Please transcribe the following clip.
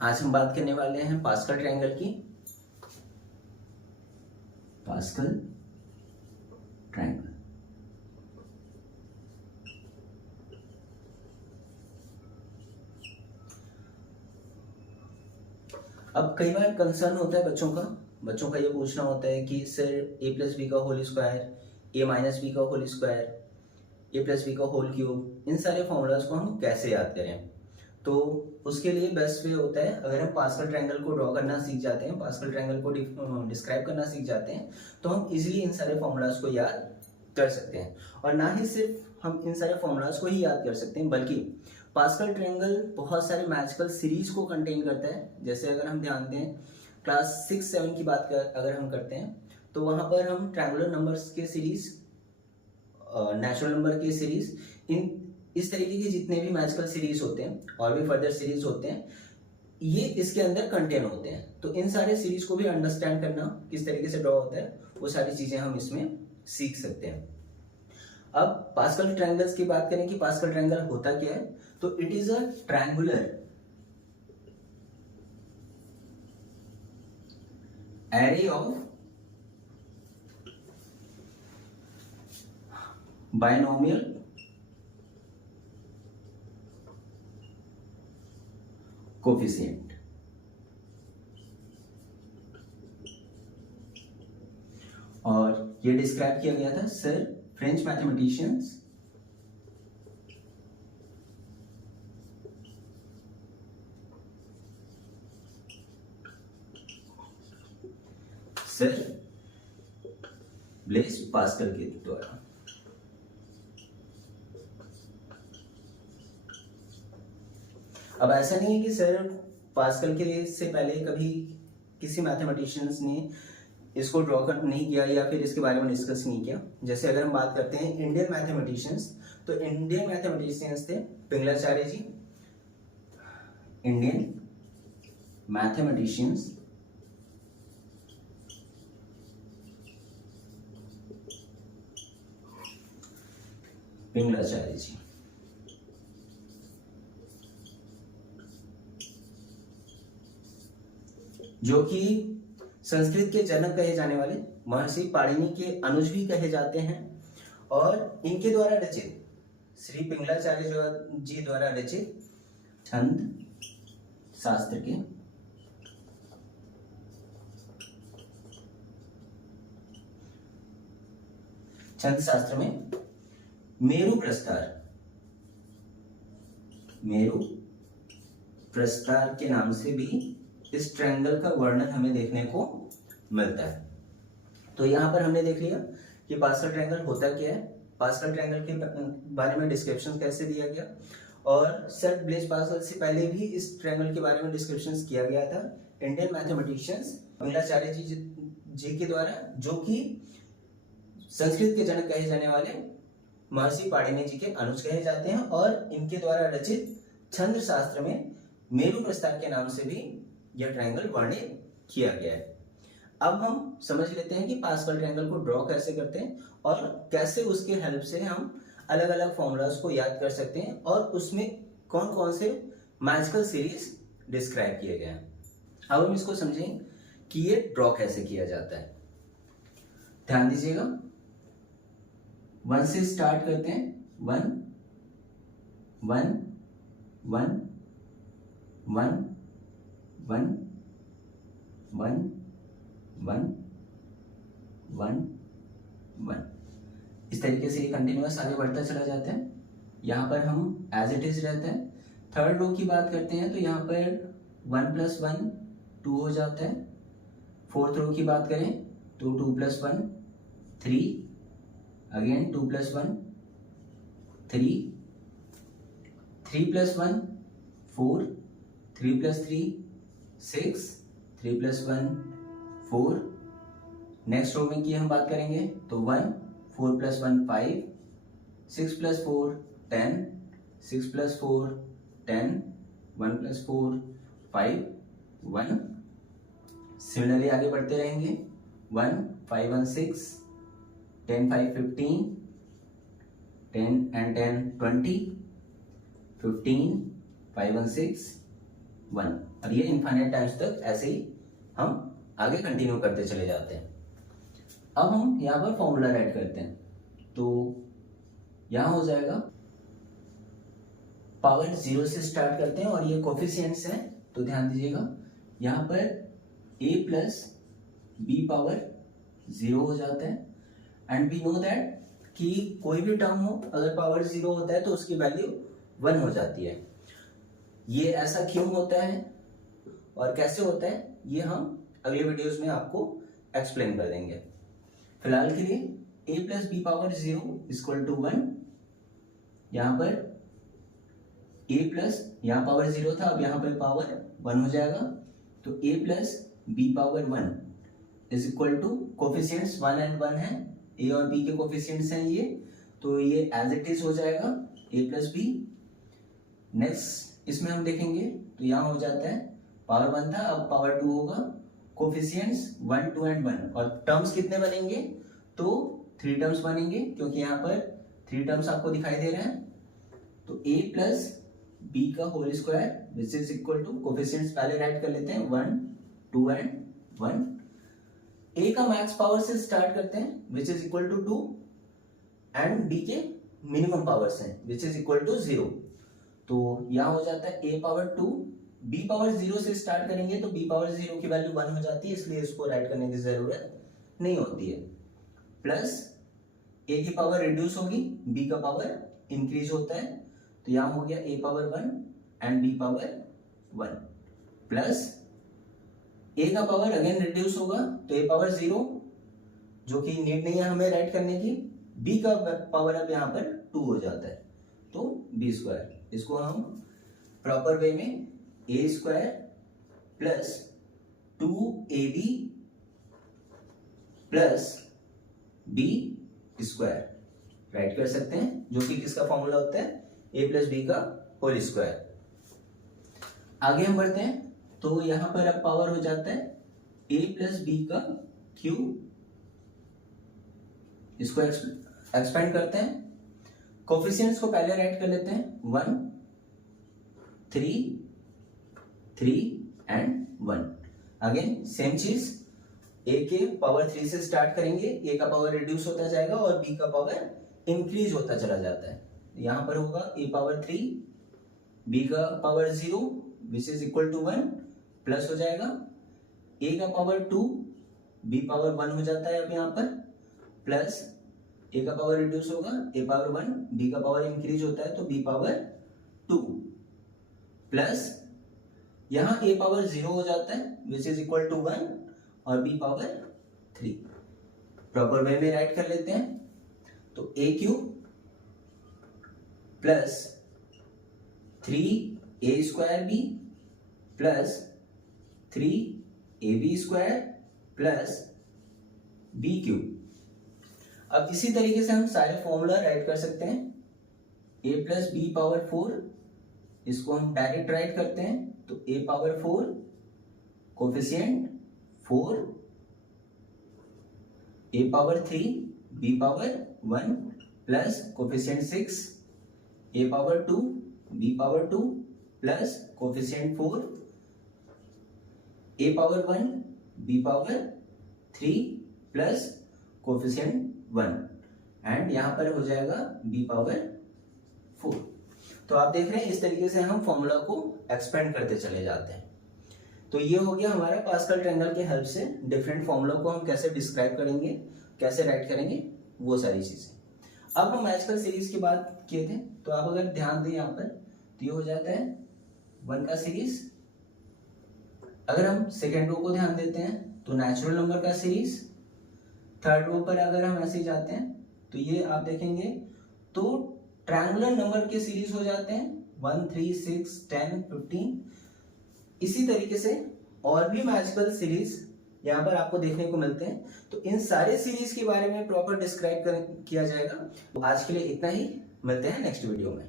आज हम बात करने वाले हैं पास्कल ट्रायंगल की। Pascal triangle. अब कई बार कंसर्न होता है बच्चों का ये पूछना होता है कि सर ए प्लस बी का होल स्क्वायर, ए माइनस बी का होल स्क्वायर, ए प्लस बी का होल क्यूब, इन सारे फॉर्मूलाज को हम कैसे याद करें। तो उसके लिए बेस्ट वे होता है, अगर हम पास्कल ट्रायंगल को ड्रॉ करना सीख जाते हैं, पास्कल ट्रायंगल को डिस्क्राइब करना सीख जाते हैं, तो हम इजीली इन सारे फॉर्मूलाज को याद कर सकते हैं। और ना ही सिर्फ हम इन सारे फॉर्मूलाज को ही याद कर सकते हैं, बल्कि पास्कल ट्रायंगल बहुत सारे मैजिकल सीरीज को कंटेन करता है। जैसे अगर हम ध्यान दें, क्लास 6-7 की बात अगर हम करते हैं, तो वहां पर हम ट्रायंगुलर नंबर्स के सीरीज, नेचुरल नंबर के सीरीज, इस तरीके के जितने भी मैजिकल सीरीज होते हैं और भी फर्दर सीरीज होते हैं, ये इसके अंदर कंटेन होते हैं। तो इन सारे सीरीज को भी अंडरस्टैंड करना, किस तरीके से ड्रॉ होता है, वो सारी चीजें हम इसमें सीख सकते हैं। अब पास्कल ट्रायंगल्स की बात करें कि पास्कल ट्रायंगल होता क्या है, तो it is a triangular array of binomial coefficient. और ये डिस्क्राइब किया गया था sir French mathematicians sir Blaise Pascal के द्वारा। अब ऐसा नहीं है कि सर पास्कल के से पहले कभी किसी मैथमेटिशियंस ने इसको ड्रॉ कर नहीं किया या फिर इसके बारे में डिस्कस नहीं किया। जैसे अगर हम बात करते हैं इंडियन मैथमेटिशियंस, तो इंडियन मैथमेटिशियंस थे पिंगलाचार्य जी। इंडियन मैथमेटिशियंस पिंगलाचार्य जी, जो कि संस्कृत के जनक कहे जाने वाले महर्षि पाणिनि के अनुज भी कहे जाते हैं। और इनके द्वारा रचित, श्री पिंगलाचार्य जी द्वारा रचित छंद शास्त्र के छंद शास्त्र में मेरु प्रस्तार के नाम से भी इस ट्रायंगल का वर्णन हमें देखने को मिलता है। तो यहां पर हमने देख लिया कि पास्कल ट्रायंगल होता क्या है, पास्कल ट्रायंगल के बारे में डिस्क्रिप्शन कैसे दिया गया, और सर ब्लेस पास्कल से पहले भी इस ट्रायंगल के बारे में डिस्क्रिप्शन किया गया था इंडियन मैथमेटिशियंस पिंगलाचार्य जी के द्वारा, जो कि संस्कृत के जनक कहे जाने वाले महर्षि पाणिनि जी के अनुज कहे जाते हैं। और इनके द्वारा रचित छंद शास्त्र में मेरु प्रस्तार के नाम से भी यह ट्रायंगल वर्णित किया गया है। अब हम समझ लेते हैं कि पास्कल ट्रायंगल को ड्रॉ कैसे करते हैं और कैसे उसके हेल्प से हम अलग अलग फॉर्मूलाज को याद कर सकते हैं और उसमें कौन कौन से मैजिकल सीरीज डिस्क्राइब किए गए हैं। अब हम इसको समझें कि ये ड्रॉ कैसे किया जाता है। ध्यान दीजिएगा, 1 से स्टार्ट करते हैं। 1 1 1 1 1 1 1 1 1, इस तरीके से ये कंटिन्यूअस आगे बढ़ता चला जाता है। यहाँ पर हम एज इट इज रहता है। थर्ड रो की बात करते हैं तो यहाँ पर 1 + 1 2 हो जाता है। फोर्थ रो की बात करें तो 2 + 1 3, अगेन 2 + 1 3, 3 + 1 4, 3 + 3 6, 3 + 1 4। नेक्स्ट रो में की हम बात करेंगे तो 1, 4 + 1 5, 6 + 4 10, 6 + 4 10, 1 + 4 5 1। सिमिलरली आगे बढ़ते रहेंगे। 1 5 1 6, 10 5 15, 10 and 10 20, 15 5 1 6 1। और ये इनफाइनाइट टाइम्स तक ऐसे ही हम आगे कंटिन्यू करते चले जाते हैं। अब हम यहाँ पर फॉर्मूला राइट करते हैं, तो यहाँ हो जाएगा पावर 0 से स्टार्ट करते हैं और ये कोफिशिएंट्स हैं, तो ध्यान दीजिएगा यहाँ पर a प्लस बी पावर 0 हो जाता है। एंड वी नो दैट कि कोई भी टर्म हो अगर पावर 0 होता है तो उसकी वैल्यू 1 हो जाती है। ये ऐसा क्यों होता है और कैसे होता है ये हम अगले वीडियोस में आपको एक्सप्लेन कर देंगे। फिलहाल के लिए a plus B power 0 equal to 1, यहाँ पर a प्लस यहाँ पावर 0 था, अब यहाँ पर पावर 1 हो जाएगा, तो a plus B power 1 is equal to coefficients 1 and 1 है, a और b के कोफिशिएंट्स हैं ये, तो ये एज इट इज हो जाएगा a प्लस बी। नेक्स्ट इसमें हम देखेंगे तो यहाँ हो जाता है पावर 1 था, अब पावर 2 होगा, कोफिशिएंट्स 1, 2 एंड 1, और टर्म्स कितने बनेंगे, तो 3 टर्म्स बनेंगे क्योंकि यहाँ पर 3 टर्म्स आपको दिखाई दे रहे हैं। तो a प्लस बी का whole square which is equal to, coefficients पहले राइट कर लेते हैं 1, 2 एंड 1। a का मैक्स पावर से स्टार्ट करते हैं which is equal to 2 and b के मिनिमम पावर्स हैं विच इज इक्वल टू 0। तो यहाँ हो जाता है a पावर 2, b पावर 0 से स्टार्ट करेंगे तो b पावर 0 की वैल्यू 1 हो जाती है, इसलिए इसको राइट करने की जरूरत नहीं होती है। प्लस a की पावर रिड्यूस होगी, b का पावर इंक्रीज होता है, तो यहाँ हो गया a power 1 and b power 1, plus a का पावर अगेन रिड्यूस होगा तो a पावर 0 जो कि नीड नहीं है हमें राइट करने की, b का पावर अब यहाँ पर 2 हो जाता है, तो b स्क्वायर। इसको हम प्रॉपर वे में a square plus 2ab plus b square right कर सकते हैं, जो कि किसका फॉर्मूला होता है, a प्लस बी का होल स्क्वायर। आगे हम बढ़ते हैं तो यहां पर अब पावर हो जाता है a प्लस बी का क्यूब, इसको एक्सपेंड करते हैं। कोफिशिएंट्स को पहले राइट कर लेते हैं 1, 3, 3 एंड 1। अगेन सेम चीज, a के पावर 3 से स्टार्ट करेंगे, a का पावर रिड्यूस होता जाएगा और b का पावर इंक्रीज होता चला जाता है। यहां पर होगा a पावर 3, b का power 0 which is equal to 1, plus हो जाएगा a का पावर 2, b पावर 1 हो जाता है अब यहाँ पर, प्लस a का पावर रिड्यूस होगा, a पावर 1, b का पावर इंक्रीज होता है तो b पावर 2, प्लस यहाँ a पावर 0 हो जाता है विच इज इक्वल टू 1 और b पावर 3। प्रॉपर वे में राइट कर लेते हैं तो a cube plus 3a square b plus 3ab square plus b cube. अब इसी तरीके से हम सारे फॉर्मूला राइट कर सकते हैं। a प्लस बी पावर 4, इसको हम डायरेक्ट राइट करते हैं तो a power 4 coefficient 4, a power 3 b power 1 plus coefficient 6, a power 2 b power 2 plus coefficient 4, a power 1 b power 3 plus coefficient 1 and यहां पर हो जाएगा b पावर 4। तो आप देख रहे हैं इस तरीके से हम फॉर्मूला को एक्सपेंड करते चले जाते हैं। तो ये हो गया हमारा पास्कल ट्रायंगल के हेल्प से डिफरेंट फॉर्मूला को हम कैसे डिस्क्राइब करेंगे, कैसे राइट करेंगे, वो सारी चीजें। अब हम मैजिकल सीरीज की बात किए थे, तो आप अगर ध्यान दें यहाँ पर तो ये हो जाता है 1 का सीरीज। अगर हम सेकेंड रो को ध्यान देते हैं तो नेचुरल नंबर का सीरीज। थर्ड रो पर अगर हम ऐसे जाते हैं तो ये आप देखेंगे तो ट्रायंगुलर नंबर के सीरीज हो जाते हैं 1, 3, 6, 10, 15। इसी तरीके से और भी मैजिकल सीरीज यहाँ पर आपको देखने को मिलते हैं। तो इन सारे सीरीज के बारे में प्रॉपर डिस्क्राइब किया जाएगा। तो आज के लिए इतना ही, मिलते हैं नेक्स्ट वीडियो में।